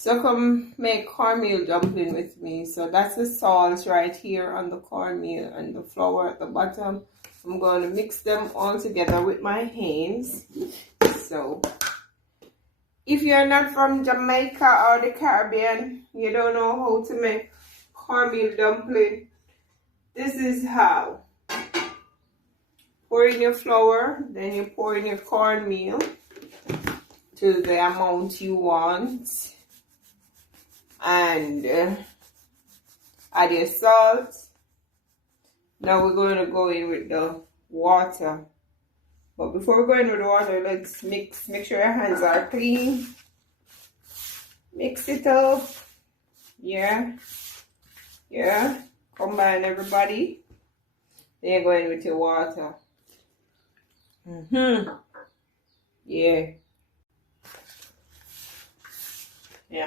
So come make cornmeal dumpling with me. So that's the salt right here on the cornmeal and the flour at the bottom. I'm going to mix them all together with my hands. So if you're not from Jamaica or the Caribbean, you don't know how to make cornmeal dumpling, this is how. Pour in your flour, then you pour in your cornmeal to the amount you want. And add your salt. Now we're going to go in with the water. But before we go in with the water, let's mix. Make sure your hands are clean. Mix it up. Yeah. Combine everybody. Then you're going with your water. Yeah.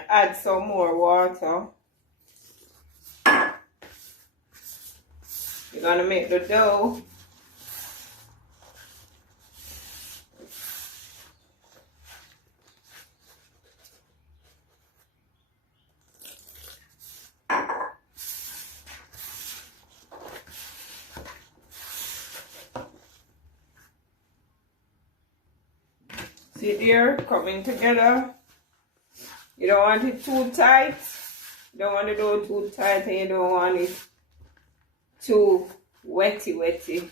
Add some more water. You're gonna make the dough. See there, coming together. You don't want it too tight. You don't want the dough too tight, and you don't want it too wetty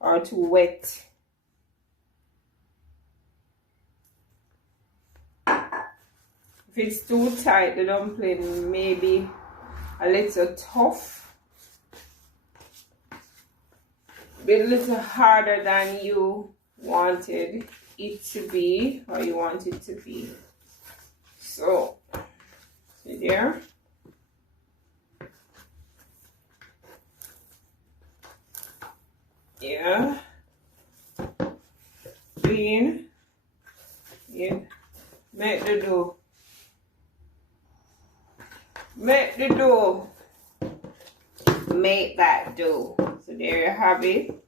or too wet. If it's too tight, the dumpling may be a little tough, be a little harder than you wanted it to be, or you want it to be. So, see there? Yeah. Clean. Yeah. Make the dough. Make the dough. Make that dough. So there you have it.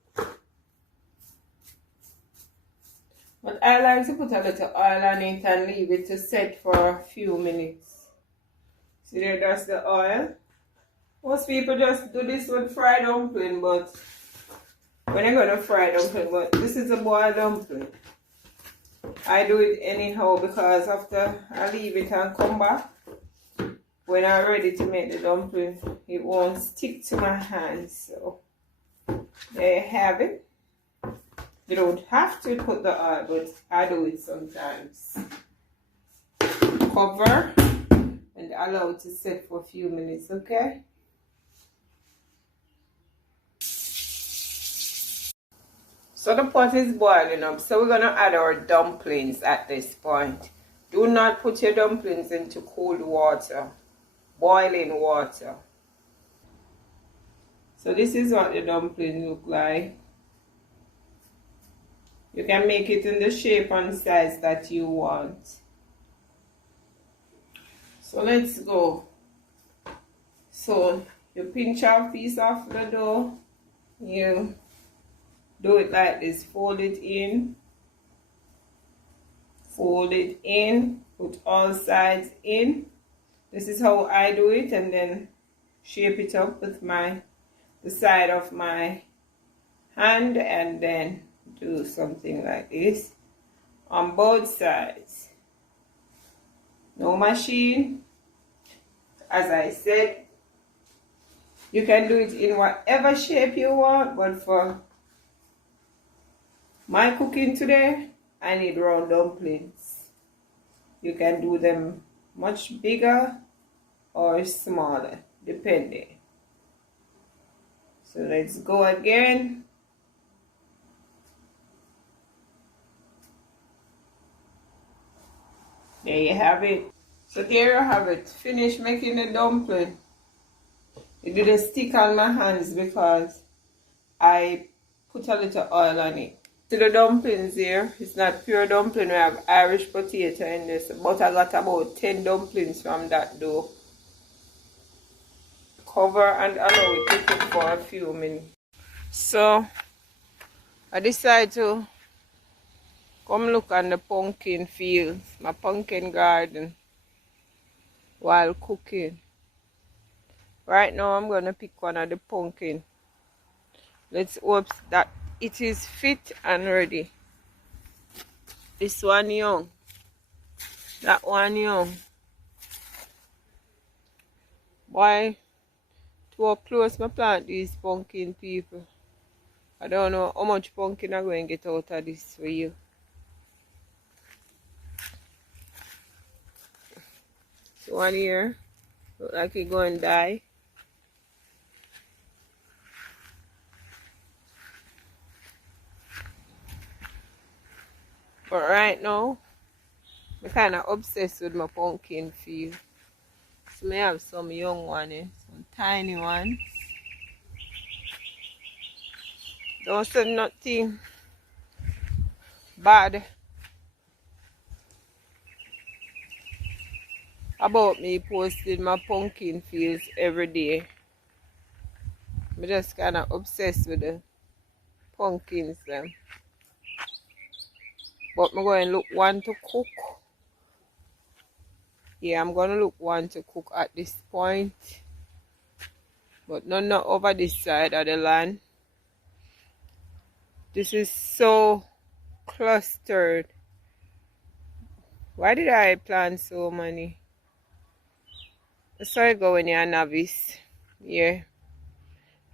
But I like to put a little oil on it and leave it to set for a few minutes. See there, that's the oil. Most people just do this with fried dumpling, but when you're going to fry dumpling, but this is a boiled dumpling. I do it anyhow because after I leave it and come back, when I'm ready to make the dumpling, it won't stick to my hands. So there you have it. You don't have to put the oil, but I do it sometimes. Cover and allow it to set for a few minutes, okay? So the pot is boiling up, so we're going to add our dumplings at this point. Do not put your dumplings into cold water, boiling water. So this is what the dumplings look like. You can make it in the shape and size that you want. So let's go. So you pinch off a piece of the dough. You do it like this. Fold it in. Fold it in. Put all sides in. This is how I do it, and then shape it up with the side of my hand, and then do something like this on both sides. No machine. As I said, you can do it in whatever shape you want, but for my cooking today, I need round dumplings. You can do them much bigger or smaller, depending. So let's go again. There you have it. So there you have it. Finished making the dumpling. It didn't stick on my hands because I put a little oil on it. To the dumplings here, it's not pure dumpling. We have Irish potato in this, but I got about 10 dumplings from that dough. Cover and allow it to cook for a few minutes. So I decided to come look on the pumpkin fields, my pumpkin garden. while cooking. Right now I'm gonna pick one of the pumpkin. Let's hope that it is fit and ready. This one young, that one young. Why to close my plant these pumpkin people? I don't know how much pumpkin I'm going to get out of this for you. So one here look like it's going to die. But right now, I'm kind of obsessed with my pumpkin field. So I have some young ones, some tiny ones. Don't say nothing bad about me posting my pumpkin fields every day. I'm just kind of obsessed with the pumpkins them. But I'm going to look one to cook. Yeah, I'm going to look one to cook at this point. But none not over this side of the land. This is so clustered. Why did I plant so many? That's how I go when you're a novice. Yeah.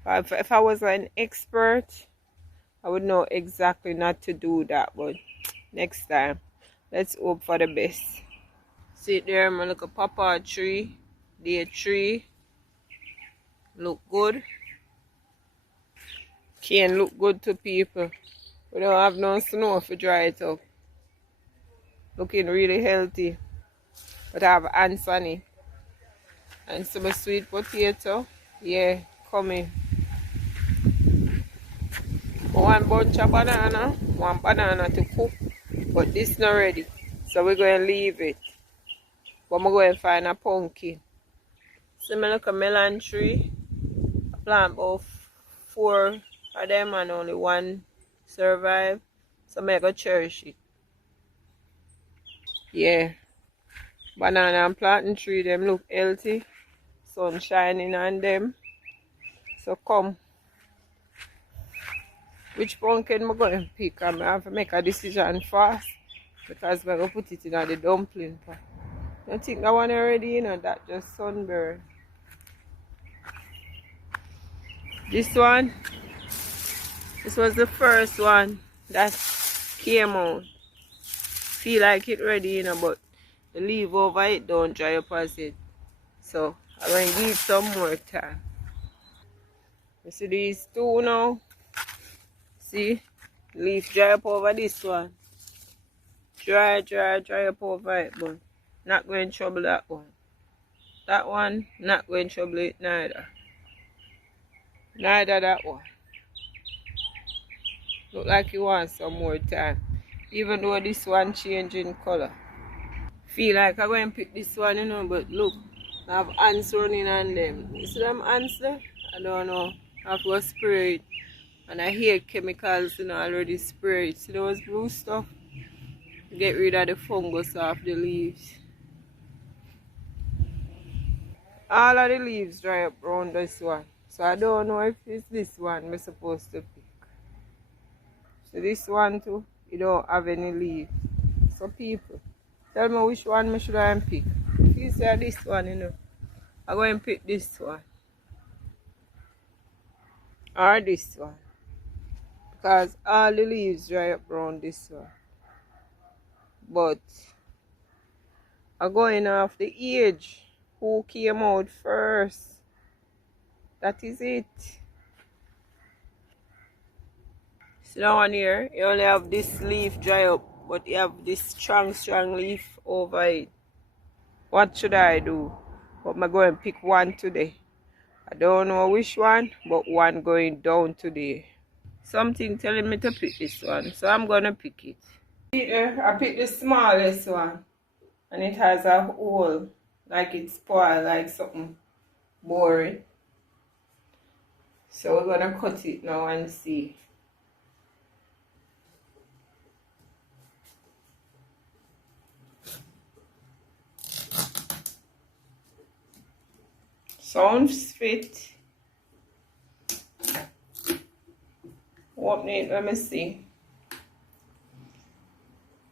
If I was an expert, I would know exactly not to do that. But next time, let's hope for the best. See there, my little papa tree. Day tree. Look good. Can look good to people. We don't have no snow to dry it up. Looking really healthy. But I have ants on it. And some sweet potato. Yeah, coming. One bunch of banana. One banana to cook. But this not ready. So we're going to leave it. But I'm going to find a pumpkin. See my little melon tree. I plant about 4 of them and only one survive. So I'm going to cherish it. Yeah. Banana and planting tree, them look healthy. Sun shining on them. So come. Which pumpkin am I going to pick? I have to make a decision fast. Because I'm going to put it in the dumpling pot. I think that one already, you know, that just sunburn. This one. This was the first one that came out. Feel like it ready, you know, but the leaf over it don't dry up as it. So I'm going to give some more time. You see these two now? See? Leaf dry up over this one. Dry up over it, but not going to trouble that one. That one, not going to trouble it neither. Neither that one. Look like you want some more time. Even though this one changing color. Feel like I'm going to pick this one, you know, but look. I have ants running on them. You see them ants there? I don't know. I have to go spray it. And I hear chemicals, you know, already sprayed. See those blue stuff? Get rid of the fungus off the leaves. All of the leaves dry up around this one. So I don't know if it's this one we're supposed to pick. So this one too, you don't have any leaves. So people, tell me which one should I pick. If you say this one, you know, I'm going to pick this one. Or this one. Because all the leaves dry up around this one. But I'm going off the age. Who came out first? That is it. See that one here? You only have this leaf dry up, but you have this strong leaf over it. What should I do? But I'm going to pick one today. I don't know which one, but one going down today. Something telling me to pick this one, so I'm going to pick it. I picked the smallest one. And it has a hole, like it's spoiled, like something boring. So we're gonna cut it now and see. Sounds fit. Open it, let me see.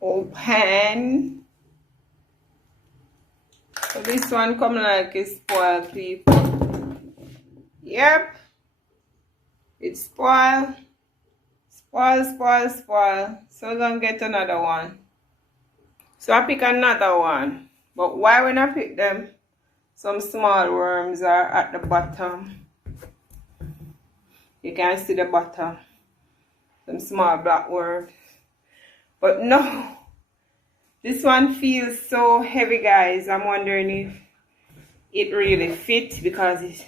Open. So this one come like it's spoiled, people. Yep. It's spoiled. Spoil. So we're gonna get another one. So I pick another one. But why when I pick them, some small worms are at the bottom. You can see the bottom. Some small black worms. But no. This one feels so heavy, guys. I'm wondering if it really fits because it's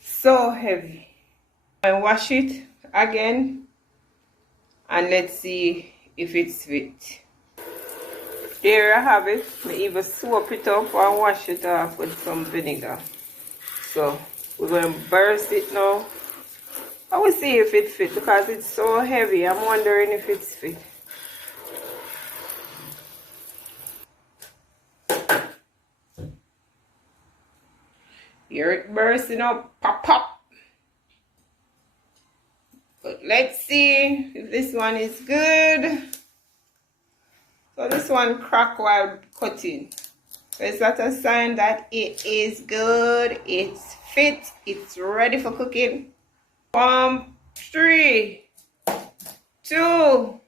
so heavy. I wash it again and let's see if it's fit. There I have it. I even soap it up and wash it off with some vinegar. So we're going to burst it now. I will see if it fits because it's so heavy. I'm wondering if it's fit. Here it bursting up, pop. But let's see if this one is good. So this one crack while cutting. So is that a sign that it is good? It's fit. It's ready for cooking. 3, 2,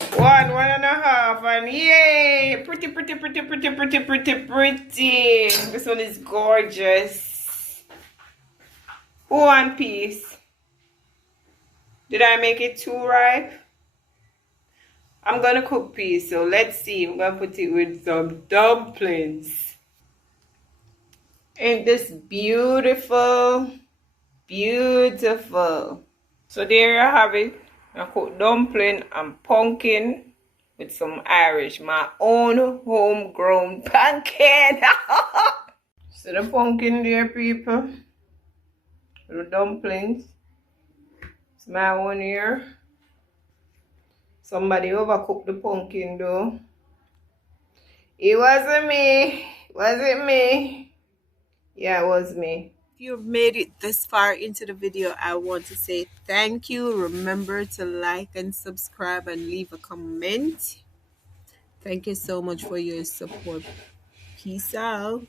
1.5, and yay! Pretty. This one is gorgeous. One piece. Did I make it too ripe? I'm gonna cook peas, so let's see. I'm gonna put it with some dumplings. Ain't this beautiful? Beautiful. So there you have it. I cook dumpling and pumpkin with some Irish, my own homegrown pumpkin. So the pumpkin there, people. The dumplings. It's my own here. Somebody overcooked the pumpkin though. It wasn't me. Was it me? Yeah, it was me. If you've made it this far into the video, I want to say thank you. Remember to like and subscribe and leave a comment. Thank you so much for your support. Peace out.